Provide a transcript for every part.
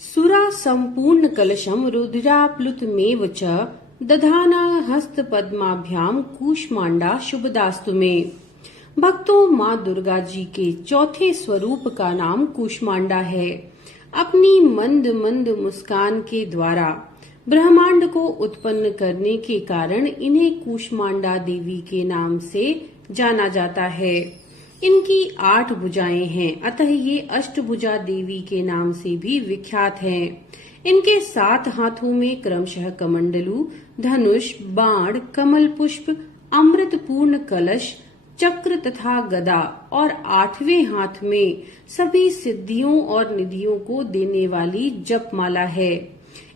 सुरा संपूर्ण कलशम रुद्राप्लुतमेव च दधाना हस्त पद्माभ्याम कूष्मांडा शुभदास्तु में। भक्तों, माँ दुर्गा जी के चौथे स्वरूप का नाम कूष्मांडा है। अपनी मंद मंद मुस्कान के द्वारा ब्रह्मांड को उत्पन्न करने के कारण इन्हें कूष्मांडा देवी के नाम से जाना जाता है। इनकी 8 भुजाएं हैं, अतः ये अष्टभुजा देवी के नाम से भी विख्यात हैं। इनके 7 हाथों में क्रमशः कमंडलू, धनुष, बाण, कमल पुष्प, अमृत पूर्ण कलश, चक्र तथा गदा और 8वें हाथ में सभी सिद्धियों और निधियों को देने वाली जपमाला है।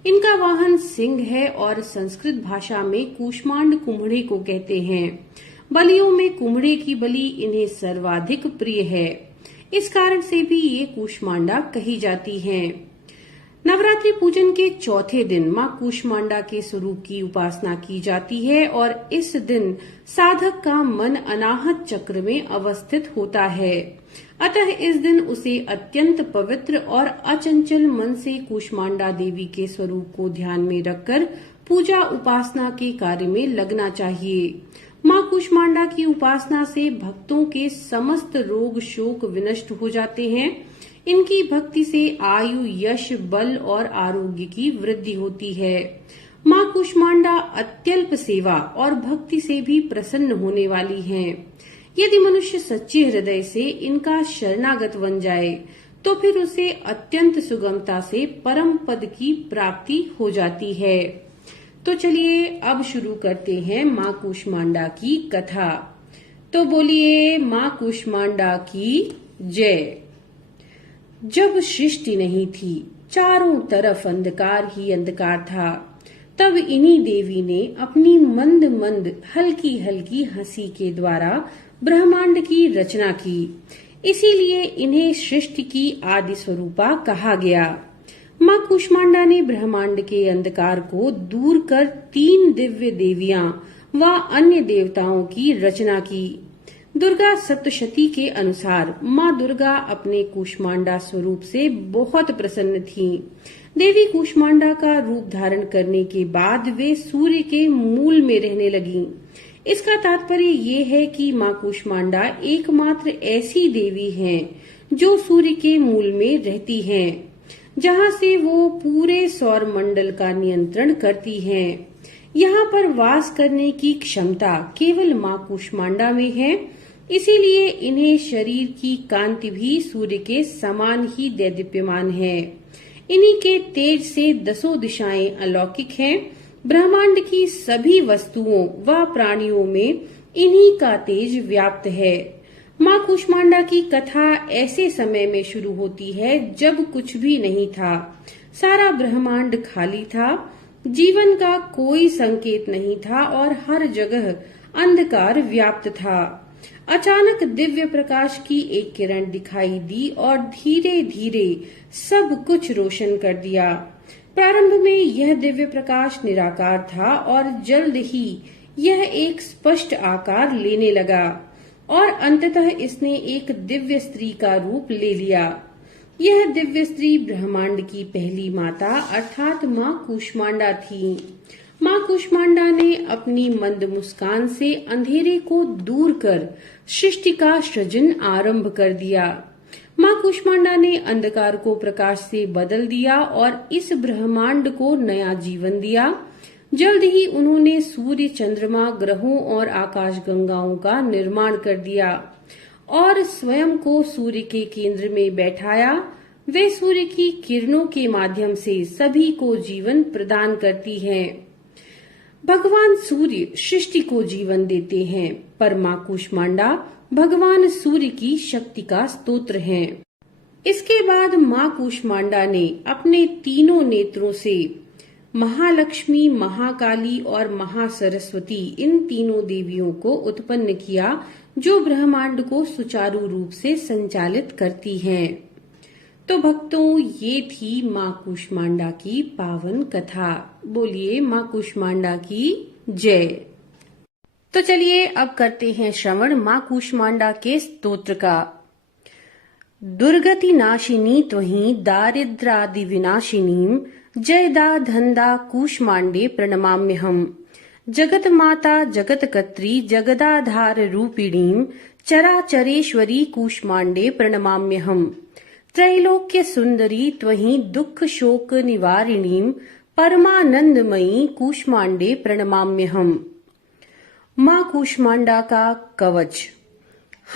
इनका वाहन सिंह है और संस्कृत भाषा में कूष्मांड कुम्हड़े को कहते हैं। बलियों में कुम्हड़े की बलि इन्हें सर्वाधिक प्रिय है। इस कारण से भी ये कूष्मांडा कही जाती हैं। नवरात्रि पूजन के चौथे दिन माँ कूष्मांडा के स्वरूप की उपासना की जाती है और इस दिन साधक का मन अनाहत चक्र में अवस्थित होता है। अतः इस दिन उसे अत्यंत पवित्र और अचंचल मन से कूष्मांडा देवी के स्वरूप को ध्यान में रखकर पूजा उपासना के कार्य में लगना चाहिए। माँ कूष्मांडा की उपासना से भक्तों के समस्त रोग शोक विनष्ट हो जाते हैं। इनकी भक्ति से आयु, यश, बल और आरोग्य की वृद्धि होती है। माँ कूष्मांडा अत्यल्प सेवा और भक्ति से भी प्रसन्न होने वाली हैं। यदि मनुष्य सच्चे हृदय से इनका शरणागत बन जाए तो फिर उसे अत्यंत सुगमता से परम पद की प्राप्ति हो जाती है। तो चलिए अब शुरू करते हैं माँ कूष्मांडा की कथा। तो बोलिए माँ कूष्मांडा की जय। जब सृष्टि नहीं थी, चारों तरफ अंधकार ही अंधकार था, तब इन्हीं देवी ने अपनी मंद मंद हल्की हल्की हंसी के द्वारा ब्रह्मांड की रचना की। इसीलिए इन्हें सृष्टि की आदि स्वरूपा कहा गया। माँ कूष्मांडा ने ब्रह्मांड के अंधकार को दूर कर 3 दिव्य देवियां व अन्य देवताओं की रचना की। दुर्गा सप्तशती के अनुसार माँ दुर्गा अपने कूष्मांडा स्वरूप से बहुत प्रसन्न थीं। देवी कूष्मांडा का रूप धारण करने के बाद वे सूर्य के मूल में रहने लगीं। इसका तात्पर्य ये है कि माँ कूष्मांडा एकमात्र ऐसी देवी हैं जो सूर्य के मूल में रहती हैं, जहाँ से वो पूरे सौर मंडल का नियंत्रण करती हैं। यहाँ पर वास करने की क्षमता केवल माँ कूष्मांडा में है। इसीलिए इन्हें शरीर की कांति भी सूर्य के समान ही दैदीप्यमान है। इन्हीं के तेज से 10 दिशाएं अलौकिक हैं। ब्रह्मांड की सभी वस्तुओं व प्राणियों में इन्हीं का तेज व्याप्त है। माँ कूष्मांडा की कथा ऐसे समय में शुरू होती है जब कुछ भी नहीं था। सारा ब्रह्मांड खाली था, जीवन का कोई संकेत नहीं था और हर जगह अंधकार व्याप्त था। अचानक दिव्य प्रकाश की एक किरण दिखाई दी और धीरे धीरे सब कुछ रोशन कर दिया। प्रारंभ में यह दिव्य प्रकाश निराकार था और जल्द ही यह एक स्पष्ट आकार लेने लगा और अंततः इसने एक दिव्य स्त्री का रूप ले लिया। यह दिव्य स्त्री ब्रह्मांड की पहली माता अर्थात माँ कूष्मांडा थी। माँ कूष्मांडा ने अपनी मंद मुस्कान से अंधेरे को दूर कर सृष्टि का सृजन आरंभ कर दिया। माँ कूष्मांडा ने अंधकार को प्रकाश से बदल दिया और इस ब्रह्मांड को नया जीवन दिया। जल्द ही उन्होंने सूर्य, चंद्रमा, ग्रहों और आकाश गंगाओं का निर्माण कर दिया और स्वयं को सूर्य के केंद्र में बैठाया। वे सूर्य की किरणों के माध्यम से सभी को जीवन प्रदान करती हैं। भगवान सूर्य सृष्टि को जीवन देते हैं, पर माँ कूष्मांडा भगवान सूर्य की शक्ति का स्तोत्र हैं। इसके बाद माँ कूष्मांडा ने अपने तीनों नेत्रों से महालक्ष्मी, महाकाली और महासरस्वती इन तीनों देवियों को उत्पन्न किया, जो ब्रह्मांड को सुचारू रूप से संचालित करती हैं। तो भक्तों, ये थी माँ कूष्मांडा की पावन कथा। बोलिए माँ कूष्मांडा की जय। तो चलिए अब करते हैं श्रवण माँ कूष्मांडा के स्तोत्र का। दुर्गति नाशिनी त्वहीं दारिद्रादि विनाशिनीं जयदा धन्दा कूष्मांडे प्रणमाम्यहम्। जगत माता जगत कत्री जगदाधार रूपिणीं चराचरेश्वरी कूष्मांडे प्रणमाम्यहम्। त्रैलोक्य सुंदरी त्वहीं दुख शोक निवारिणीं परमानंदमयी कूष्मांडे प्रणमाम्यहम्। माँ कूष्मांडा का कवच।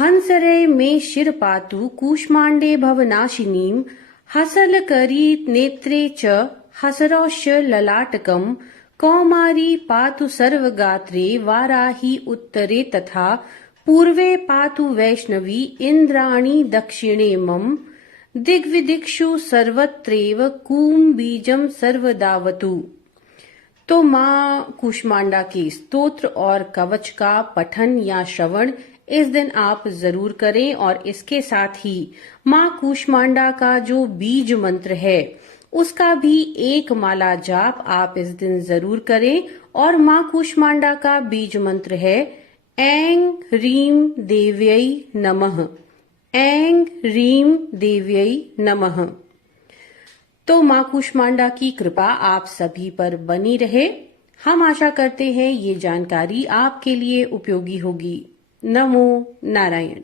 हंसरे में शिर पातु कूष्मांडे भवनाशिनीं हसल करी नेत्रे च हसरौष्य ललाटकम् कौमारी पातु सर्वगात्रे वाराही उत्तरे तथा पूर्वे पातु वैष्णवी इंद्राणी दक्षिणे मम दिग्विदिक्षु सर्वत्रैव कूम बीजम सर्वदावतु। तो माँ कूष्मांडा के स्तोत्र और कवच का पठन या श्रवण इस दिन आप जरूर करें और इसके साथ ही माँ कूष्मांडा का जो बीज मंत्र है उसका भी एक माला जाप आप इस दिन जरूर करें। और माँ कूष्मांडा का बीज मंत्र है ऐं ह्रीं देव्यै नमः, ऐं ह्रीं देव्यै नमः। तो माँ कूष्मांडा की कृपा आप सभी पर बनी रहे। हम आशा करते हैं ये जानकारी आपके लिए उपयोगी होगी। नमो नारायण।